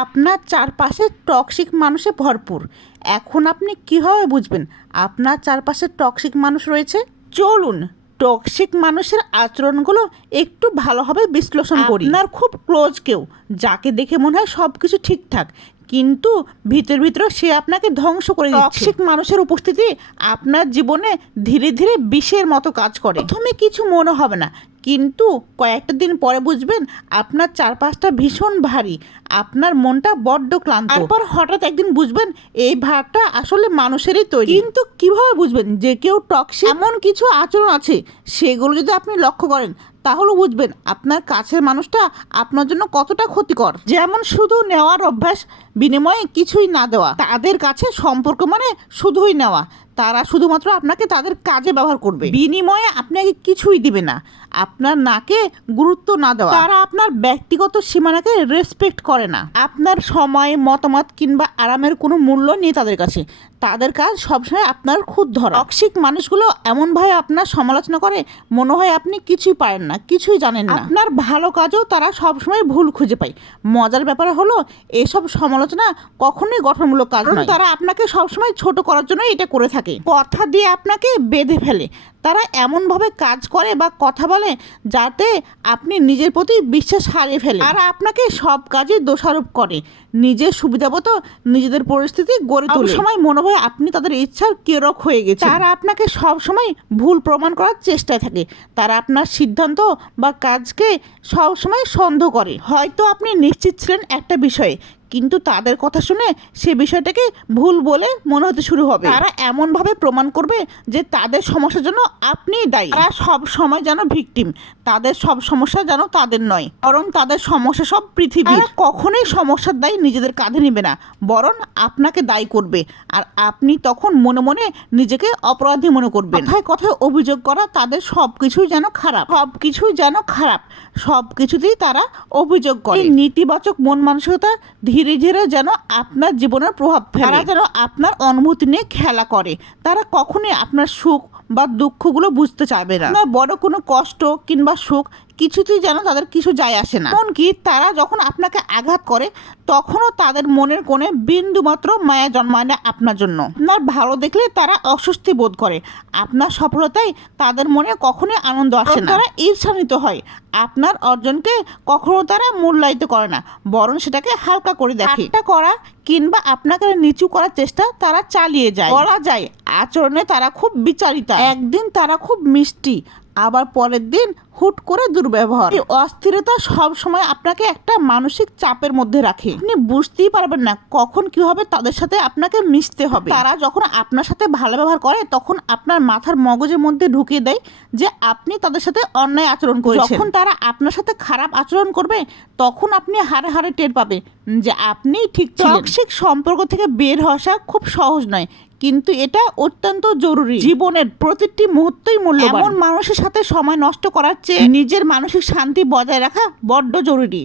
আপনার চারপাশে টক্সিক মানুষে ভরপুর। এখন আপনি কীভাবে বুঝবেন আপনার চারপাশে টক্সিক মানুষ রয়েছে? চলুন টক্সিক মানুষের আচরণগুলো একটু ভালোভাবে বিশ্লেষণ করি। আপনার খুব ক্লোজ কেউ যাকে দেখে মনে হয় সব কিছু ঠিকঠাক কিন্তু ভিতর ভিতরে সে আপনাকে ধ্বংস করে টক্সিক মানুষের উপস্থিতি আপনার জীবনে ধীরে ধীরে বিষের মতো কাজ করে। প্রথমে কিছু মনে হবে না কিন্তু কয়েকটা দিন পরে বুঝবেন আপনার চারপাশটা ভীষণ ভারী আপনার মনটা বড্ড ক্লান্ত। তারপর হঠাৎ একদিন বুঝবেন এই ভারটা আসলে মানুষেরই তৈরি। কিন্তু কীভাবে বুঝবেন যে কেউ টক্সিক এমন কিছু আচরণ আছে সেগুলো যদি আপনি লক্ষ্য করেন তাহলে বুঝবেন আপনার কাছের মানুষটা আপনার জন্য কতটা ক্ষতিকর। যেমন শুধু নেওয়ার অভ্যাস বিনিময়ে কিছুই না দেওয়া। তাদের কাছে সম্পর্ক মানে শুধুই নেওয়া। তারা শুধুমাত্র আপনাকে তাদের কাজে ব্যবহার করবে। বিনিময়ে আপনাকে কিছুই দিবে না। আপনার নাকে গুরুত্ব না দেওয়া। তারা আপনার ব্যক্তিগত সীমানাকে রেসপেক্ট করে না। আপনার সময় মতামত কিংবা আরামের কোনো মূল্য নেই তাদের কাছে। তাদের কাজ সবসময় আপনার খুদ ধরা। টক্সিক মানুষগুলো এমনভাবে আপনার সমালোচনা করে মনে হয় আপনি কিছুই পারেন না কিছুই জানেন না। আপনার ভালো কাজও তারা সবসময় ভুল খুঁজে পায়। মজার ব্যাপার হলো এসব সমালোচনা কখনোই গঠনমূলক কাজ নয়। তারা আপনাকে সবসময় ছোট করার জন্য এটা করে থাকে। কথা দিয়ে আপনাকে বেঁধে ফেলে। তারা এমনভাবে কাজ করে বা কথা বলে যাতে আপনি নিজের প্রতি বিশ্বাস হারিয়ে ফেলে আর আপনাকে সব কাজে দোষারোপ করে। নিজের সুবিধামতো নিজেদের পরিস্থিতি গড়ে তোলে। সময় মনে হয় আপনি তাদের ইচ্ছার কেরক হয়ে গেছে তারা আপনাকে সব সময় ভুল প্রমাণ করার চেষ্টায় থাকে। তারা আপনার সিদ্ধান্ত বা কাজকে সব সময় সন্দেহ করে। হয়তো আপনি নিশ্চিত ছিলেন একটা বিষয়ে কিন্তু তাদের কথা শুনে সে বিষয়টাকে ভুল বলে মনে হতে শুরু হবে। তারা এমনভাবে প্রমাণ করবে যে তাদের সমস্যার জন্য আপনিই দায়ী। তারা সব সময় যেন ভিকটিম, তাদের সব সমস্যা যেন তাদের নয়, বরং তাদের সমস্যা সব পৃথিবী কখনোই সমস্যার দায়ী নিজেদের কাঁধে নেবে না, বরং আপনাকে দায়ী করবে, আর আপনি তখন মনে মনে নিজেকে অপরাধী মনে করবেন। কথায় কথায় অভিযোগ করা তাদের সব কিছুই যেন খারাপ, সব কিছুই যেন খারাপ, সব কিছুতেই তারা অভিযোগ করে। নেতিবাচক মন মানসিকতা ধীরে ধীরে ধীরে যেন আপনার জীবনের প্রভাব ফেলে। তারা যেন আপনার অনুভূতি নিয়ে খেলা করে। তারা কখনোই আপনার সুখ বা দুঃখগুলো বুঝতে চাইবে না। আপনার বড় কোনো কষ্ট কিংবা সুখ কিছুতেই যেন তাদের কিছু যায় আসে না। এমনকি তারা যখন আপনাকে আঘাত করে তখনও তাদের মনের কোণে বিন্দুমাত্র মায়া জন্মায় না আপনার জন্য। আপনার ভালো দেখলে তারা অস্বস্তি বোধ করে। আপনার সফলতায় তাদের মনে কখনোই আনন্দ আসে না। তারা ঈর্ষান্বিত হয়। আপনার অর্জনকে কখনো তারা মূল্যায়িত করে না বরং সেটাকে হালকা করে দেখে। এটা করা কিংবা আপনাকে নিচু করার চেষ্টা তারা চালিয়ে যায়। বলা যায় আচরণে তারা খুব বিচারিতা একদিন তারা খুব মিষ্টি আবার পরের দিন হুট করে দুর্ব্যবহার। এই অস্থিরতা সব সময় আপনাকে একটা মানসিক চাপের মধ্যে রাখে। আপনি বুঝতেই পারবেন না কখন কীভাবে তাদের সাথে আপনাকে মিশতে হবে। তারা যখন আপনার সাথে ভালো ব্যবহার করে, তখন আপনার মাথার মগজের মধ্যে ঢুকিয়ে দেয় যে আপনি তাদের সাথে অন্যায় আচরণ করেছেন। যখন তারা আপনার সাথে খারাপ আচরণ করবে, তখন আপনি হারে হারে টের পাবে যে আপনি ঠিক টক্সিক সম্পর্ক থেকে বের হওয়া খুব সহজ নয়। কিন্তু এটা অত্যন্ত জরুরি। জীবনের প্রতিটি মুহূর্তই মূল্যবান। এমন মানুষের সাথে সময় নষ্ট করার চেয়ে নিজের মানসিক শান্তি বজায় রাখা বড্ড জরুরি।